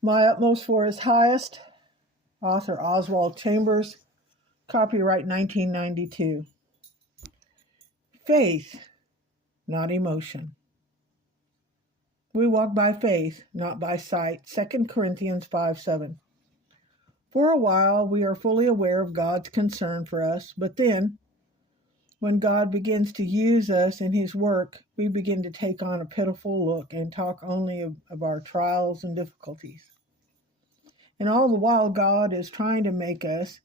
My Utmost for His Highest, author Oswald Chambers, copyright 1992. Faith, not emotion. We walk by faith, not by sight. 2 Corinthians 5:7. For a while, we are fully aware of God's concern for us, but then, when God begins to use us in His work, we begin to take on a pitiful look and talk only of our trials and difficulties. And all the while, God is trying to make us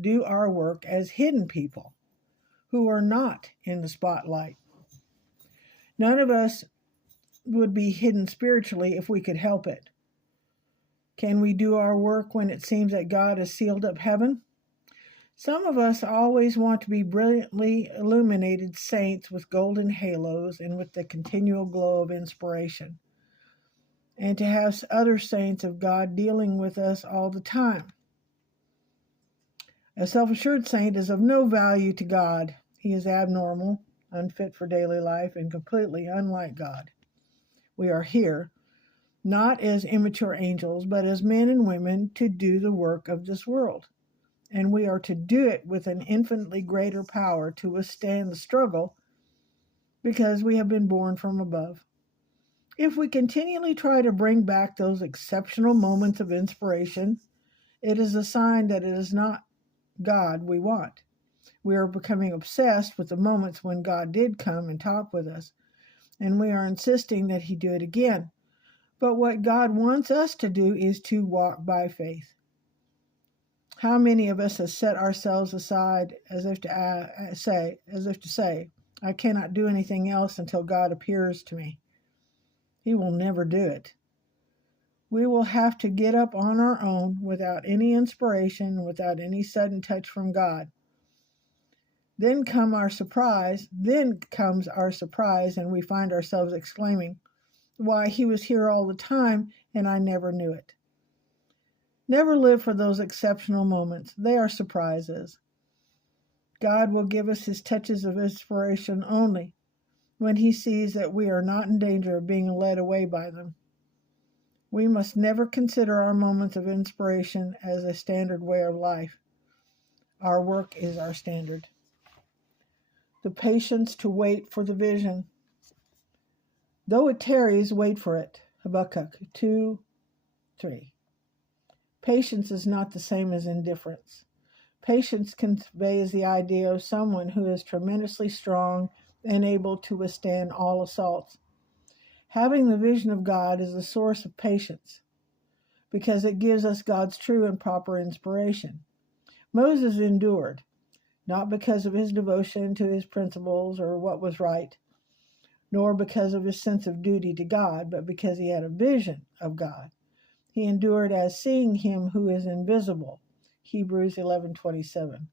do our work as hidden people who are not in the spotlight. None of us would be hidden spiritually if we could help it. Can we do our work when it seems that God has sealed up heaven? Some of us always want to be brilliantly illuminated saints with golden halos and with the continual glow of inspiration, and to have other saints of God dealing with us all the time. A self-assured saint is of no value to God. He is abnormal, unfit for daily life, and completely unlike God. We are here, not as immature angels, but as men and women to do the work of this world. And we are to do it with an infinitely greater power to withstand the struggle because we have been born from above. If we continually try to bring back those exceptional moments of inspiration, it is a sign that it is not God we want. We are becoming obsessed with the moments when God did come and talk with us, and we are insisting that He do it again. But what God wants us to do is to walk by faith. How many of us have set ourselves aside as if to say, I cannot do anything else until God appears to me? He will never do it. We will have to get up on our own without any inspiration, without any sudden touch from God. Then comes our surprise, and we find ourselves exclaiming, why, He was here all the time, and I never knew it. Never live for those exceptional moments. They are surprises. God will give us His touches of inspiration only when He sees that we are not in danger of being led away by them. We must never consider our moments of inspiration as a standard way of life. Our work is our standard. The patience to wait for the vision. Though it tarries, wait for it. Habakkuk 2:3. Patience is not the same as indifference. Patience conveys the idea of someone who is tremendously strong and able to withstand all assaults. Having the vision of God is the source of patience because it gives us God's true and proper inspiration. Moses endured, not because of his devotion to his principles or what was right, nor because of his sense of duty to God, but because he had a vision of God. He endured as seeing Him who is invisible. Hebrews 11:27.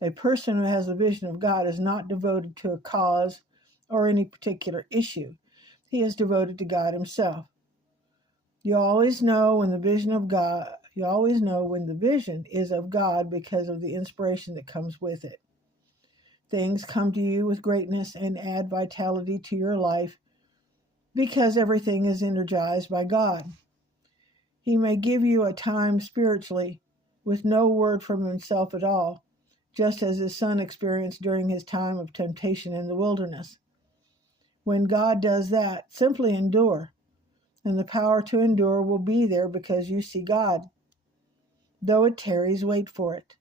A person who has the vision of God is not devoted to a cause or any particular issue. He is devoted to God Himself. You always know when the vision is of God because of the inspiration that comes with it. Things come to you with greatness and add vitality to your life because everything is energized by God. He may give you a time spiritually with no word from Himself at all, just as His Son experienced during His time of temptation in the wilderness. When God does that, simply endure, and the power to endure will be there because you see God. Though it tarries, wait for it.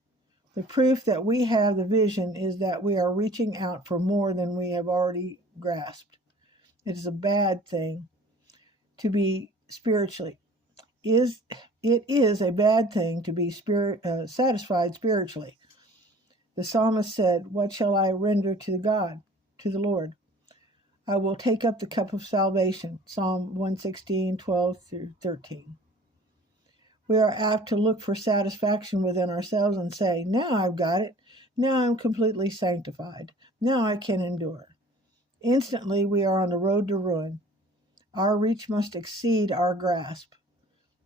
The proof that we have the vision is that we are reaching out for more than we have already grasped. It is a bad thing to be spiritually. It is a bad thing to be satisfied spiritually. The psalmist said, what shall I render to the Lord? I will take up the cup of salvation. Psalm 116:12-13. We are apt to look for satisfaction within ourselves and say, now I've got it. Now I'm completely sanctified. Now I can endure. Instantly we are on the road to ruin. Our reach must exceed our grasp.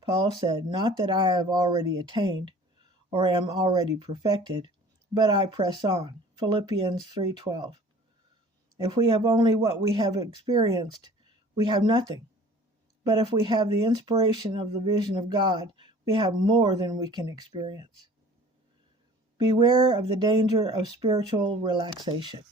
Paul said, not that I have already attained or am already perfected, but I press on. Philippians 3:12. If we have only what we have experienced, we have nothing. But if we have the inspiration of the vision of God, we have more than we can experience. Beware of the danger of spiritual relaxation.